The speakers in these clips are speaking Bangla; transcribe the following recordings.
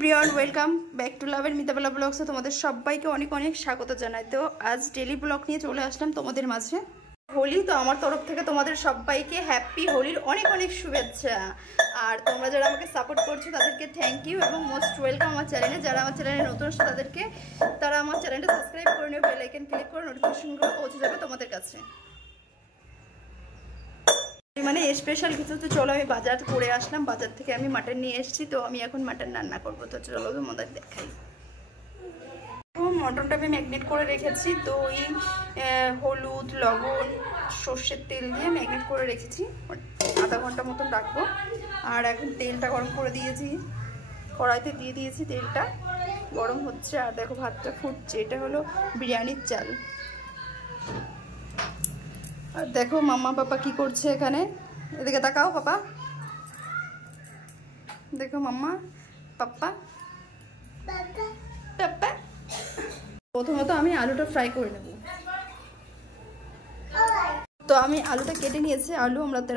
Everyone, welcome back to love and Mitabela ব্লগসে তোমাদের সবাইকে অনেক অনেক স্বাগত জানাই। তো আজ ডেলি ব্লগ নিয়ে চলে আসলাম তোমাদের মাঝে। হোলি, তো আমার তরফ থেকে তোমাদের সবাইকে হ্যাপি হোলির অনেক অনেক শুভেচ্ছা। আর তোমরা যারা আমাকে সাপোর্ট করছো তাদেরকে থ্যাংক ইউ এবং মোস্ট ওয়েলকাম আমার চ্যানেলে। যারা আমার চ্যানেলে নতুন আসছে তারা আমার চ্যানেলটা সাবস্ক্রাইব করে নিও, বেল আইকন ক্লিক করে নোটিফিকেশনগুলো পৌঁছে যাবে তোমাদের কাছে। মানে স্পেশাল কিছু, তো চলো আমি বাজার করে আসলাম, বাজার থেকে আমি মাটন নিয়ে এসেছি। তো আমি এখন মাটন রান্না করবো, তো চলো তোমাদের দেখাই। মটনটা আমি ম্যাগনেট করে রেখেছি, দই, হলুদ, লবণ, সর্ষের তেল দিয়ে ম্যাগনেট করে রেখেছি। আধা ঘন্টা মতন রাখবো। আর এখন তেলটা গরম করে দিয়েছি, কড়াইতে দিয়ে দিয়েছি, তেলটা গরম হচ্ছে। আর দেখো ভাতটা ফুটছে, এটা হলো বিরিয়ানির চাল। আর দেখো মাম্মা পাপা কি করছে এখানে, এদিকে তাকাও পাপা, দেখো মাম্মা পাপা পাপা। প্রথমত আমি আলুটা ফ্রাই করে নেব। তো আমি আলুটা কেটে নিয়েছি। আলু আমরা তো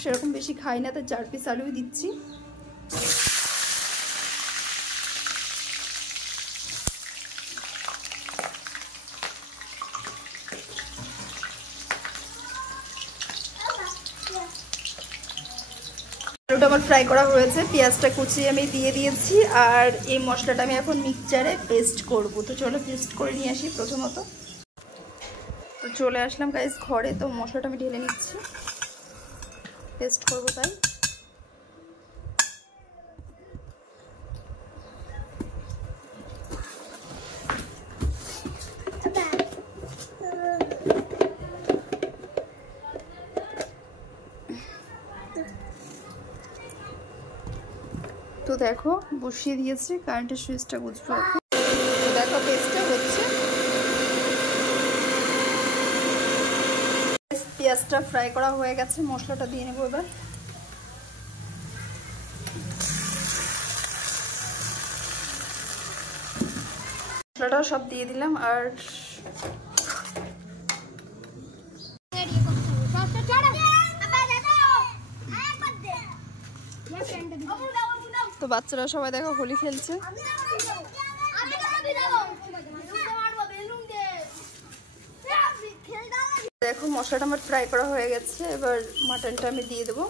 সেরকম বেশি খাই না, তো 4 পিস আলুই দিচ্ছি। আলুটা আমার ফ্রাই করা হয়েছে, পেঁয়াজটা কুচিয়ে আমি দিয়ে দিয়েছি। আর এই মশলাটা আমি এখন মিক্সচারে পেস্ট করব। তো চলো পেস্ট করে নিয়ে আসি প্রথমত। তো চলে আসলাম গাইস ঘরে, তো মশলাটা আমি ঢেলে নিচ্ছি, পেস্ট করবো তাই। তো দেখো বসিয়ে দিয়েছি, কারেন্টের সুইচটা বুঝবো এখন। তো দেখো পেস্টটা হচ্ছে, পেঁয়াজটা ফ্রাই করা হয়ে গেছে, মশলাটা দিয়ে নেবো এবার। মশলাটা সব দিয়ে দিলাম। আর তো বাচ্চারা সবাই দেখো হোলি খেলছে। দেখো মশলাটা আমার ফ্রাই করা হয়ে গেছে, এবার মাটনটা আমি দিয়ে দেবো।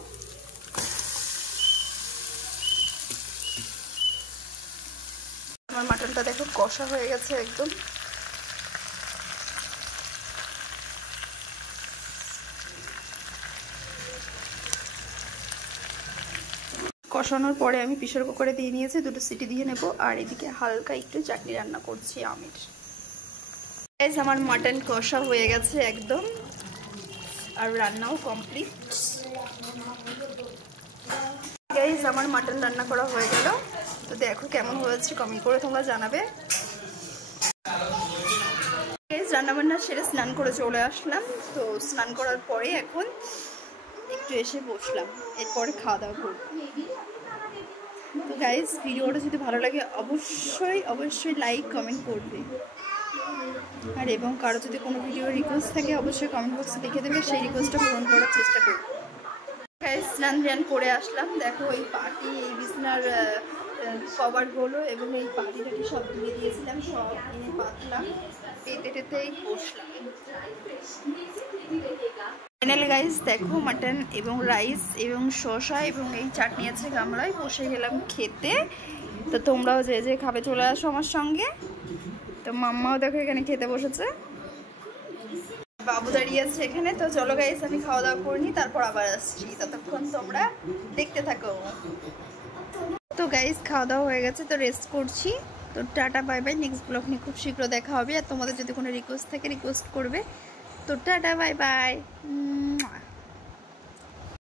আমার মাটনটা দেখো কষা হয়ে গেছে একদম। কষানোর পরে আমি প্রেসার কুকারে দিয়ে নিয়েছি, 2টো সিটি দিয়ে নেব। আর এদিকে হালকা একটু চাটনি রান্না করছি আমের। গাইস আমার মাটন কষা হয়ে গেছে একদম, আর রান্নাও কমপ্লিট। গাইস আমার মাটন রান্না করা হয়ে গেল। তো দেখো কেমন হয়েছে কমেন্ট করে তোমরা জানাবে। গাইস রান্নাবান্না সেরে স্নান করে চলে আসলাম। তো স্নান করার পরে এখন একটু এসে বসলাম, এরপরে খাওয়া দাওয়া করব। তো গাইস ভিডিওটা যদি ভালো লাগে অবশ্যই লাইক কমেন্ট করবে। আর এবং কারো যদি কোনো ভিডিও রিকোয়েস্ট থাকে অবশ্যই কমেন্ট বক্সে লিখে দেবে, সেই রিকোয়েস্টটা পূরণ করার চেষ্টা করব। গাইস স্নান করে আসলাম। দেখো এই পাটি, এই বিছনার কভারগুলো এবং এই পাটিটাটি সব ধুয়ে দিয়েছিলাম, সব এনে পাতলাম, পেতেই বসলাম। ফাইনালি গাইস দেখো মাটন এবং রাইস এবং শসা এবং এই চাটনি আছে গামলায়, বসে গেলাম খেতে। তো তোমরাও যে খাবে চলে আসো আমার সঙ্গে। তো মাম্মাও দেখো এখানে খেতে বসেছে, বাবু দাঁড়িয়ে আছে এখানে। তো চলো গাইস আমি খাওয়া দাওয়া করে নিই, তারপর আবার আসছি, ততক্ষণ তোমরা দেখতে থাকো। তো গাইস খাওয়া দাওয়া হয়ে গেছে, তো রেস্ট করছি। তো tata bye bye, next blog নিয়ে খুব শীঘ্র দেখা হবে। আর তোমাদের যদি কোনো রিকোয়েস্ট থাকে রিকোয়েস্ট করবে। তো টাটা বাই বাই।